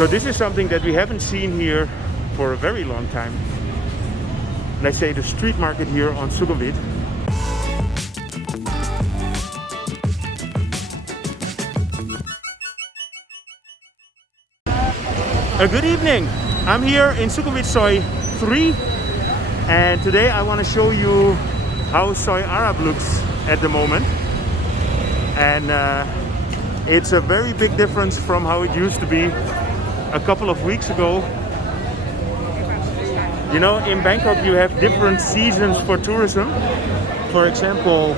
So this is something that we haven't seen here for a very long time. Let's say the street market here on Sukhumvit. Good evening. I'm here in Sukhumvit Soi 3 and today I want to show you how Soi Arab looks at the moment. And it's a very big difference from how it used to be a couple of weeks ago. You know, in Bangkok you have different seasons for tourism. For example,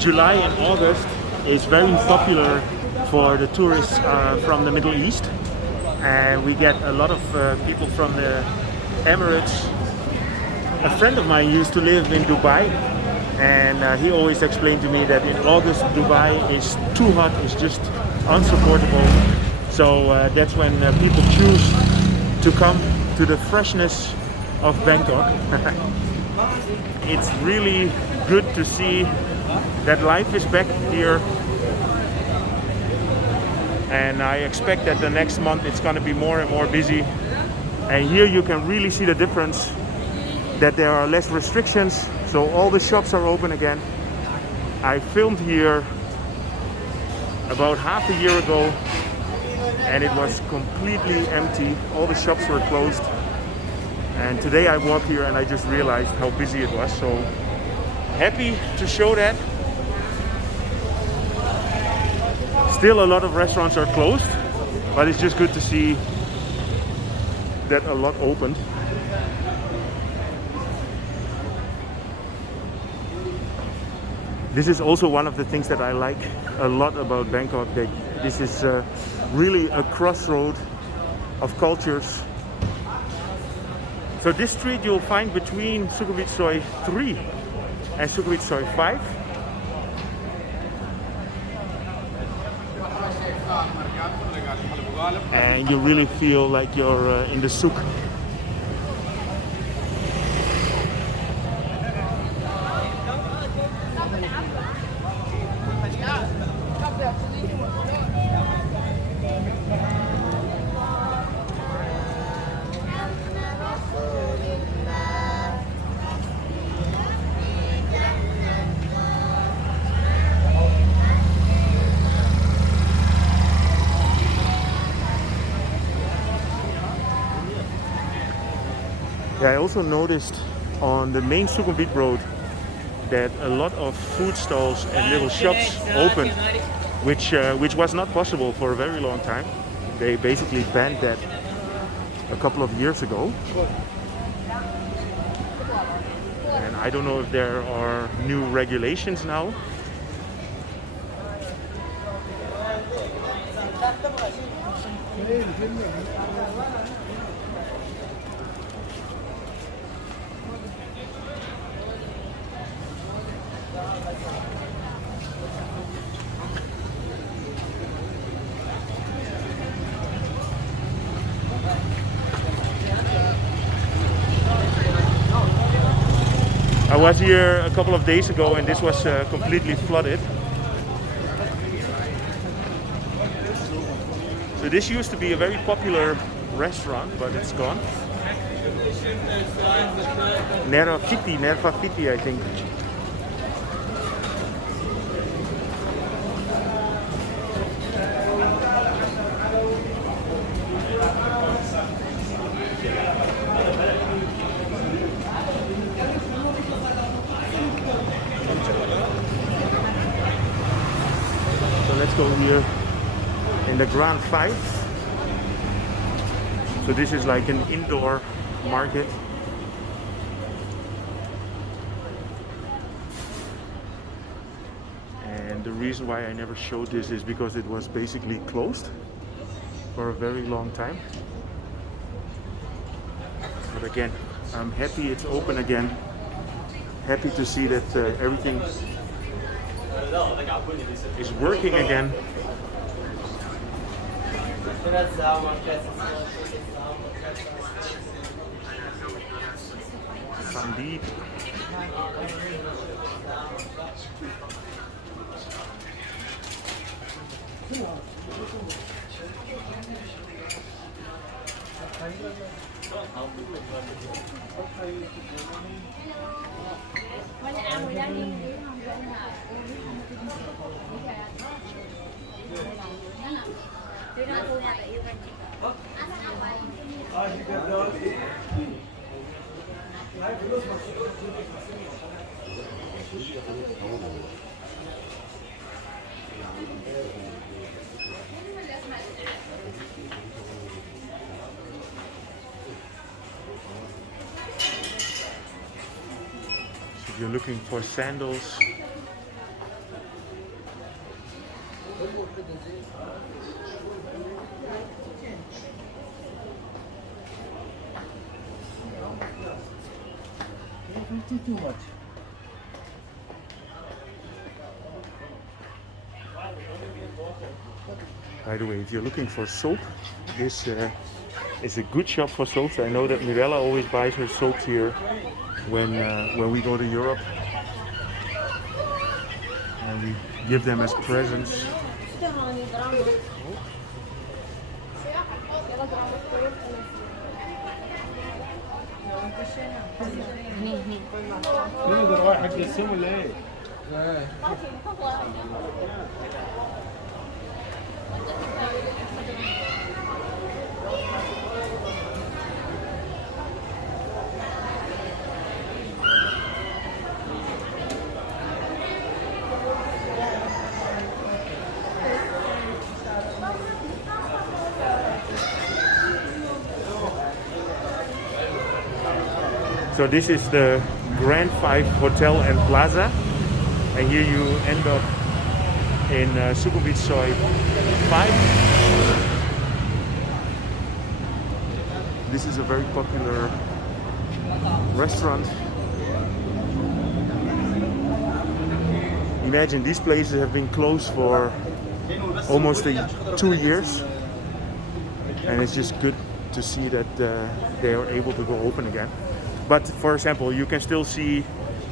July and August is very popular for the tourists from the Middle East. And we get a lot of people from the Emirates. A friend of mine used to live in Dubai, and he always explained to me that in August Dubai is too hot, it's just unsupportable. So that's when people choose to come to the freshness of Bangkok. It's really good to see that life is back here, and I expect that the next month it's going to be more and more busy. And here you can really see the difference, that there are less restrictions, so all the shops are open again. I filmed here about half a year ago and it was completely empty. All the shops were closed. And today I walked here and I just realized how busy it was. So happy to show that. Still a lot of restaurants are closed, but it's just good to see that a lot opened. This is also one of the things that I like a lot about Bangkok, that this is really a crossroad of cultures. So this street you'll find between Sukhumvit Soi 3 and Sukhumvit Soi 5. And you really feel like you're in the souk. Yeah, I also noticed on the main Sukhumvit road that a lot of food stalls and little shops opened, which was not possible for a very long time. They basically banned that a couple of years ago. And I don't know if there are new regulations now. I was here a couple of days ago and this was completely flooded. So this used to be a very popular restaurant, but it's gone. Nerfa Fiti, I think. Let's go here in the Grand 5. So this is like an indoor market. And the reason why I never showed this is because it was basically closed for a very long time. But again, I'm happy it's open again. Happy to see that everything is working again. Sandeep. So you're looking for sandals. Too much. By the way, if you're looking for soap, this is a good shop for soaps. I know that Mirella always buys her soaps here when we go to Europe, and we give them as presents. So this is the Grand 5 Hotel and Plaza, and here you end up in Sukhumvit Soi 5. This is a very popular restaurant. Imagine these places have been closed for almost 2 years, and it's just good to see that they are able to go open again. But for example, you can still see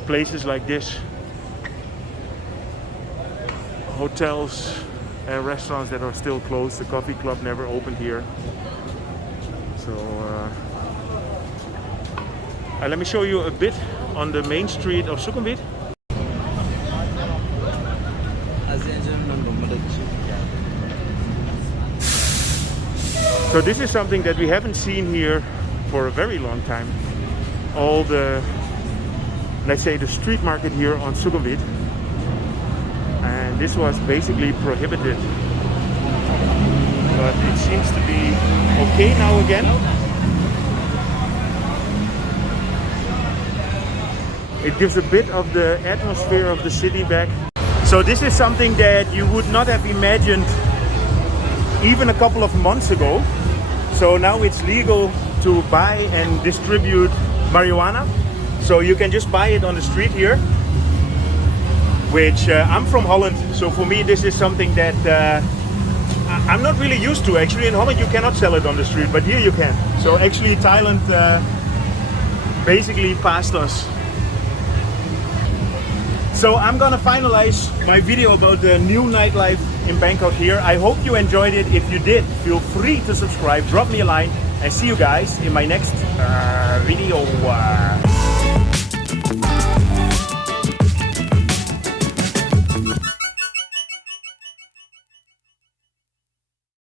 places like this, hotels and restaurants that are still closed. The coffee club never opened here. So let me show you a bit on the main street of Sukhumvit. So this is something that we haven't seen here for a very long time. All the, let's say, the street market here on Sukhumvit, and this was basically prohibited, but it seems to be okay now again. It gives a bit of the atmosphere of the city back. So this is something that you would not have imagined even a couple of months ago. So now it's legal to buy and distribute marijuana, so you can just buy it on the street here, which I'm from Holland, so for me this is something that I'm not really used to. Actually in Holland you cannot sell it on the street, but here you can. So actually Thailand basically passed us. So I'm gonna finalize my video about the new nightlife in Bangkok here. I hope you enjoyed it. If you did, feel free to subscribe, drop me a line, and see you guys in my next video.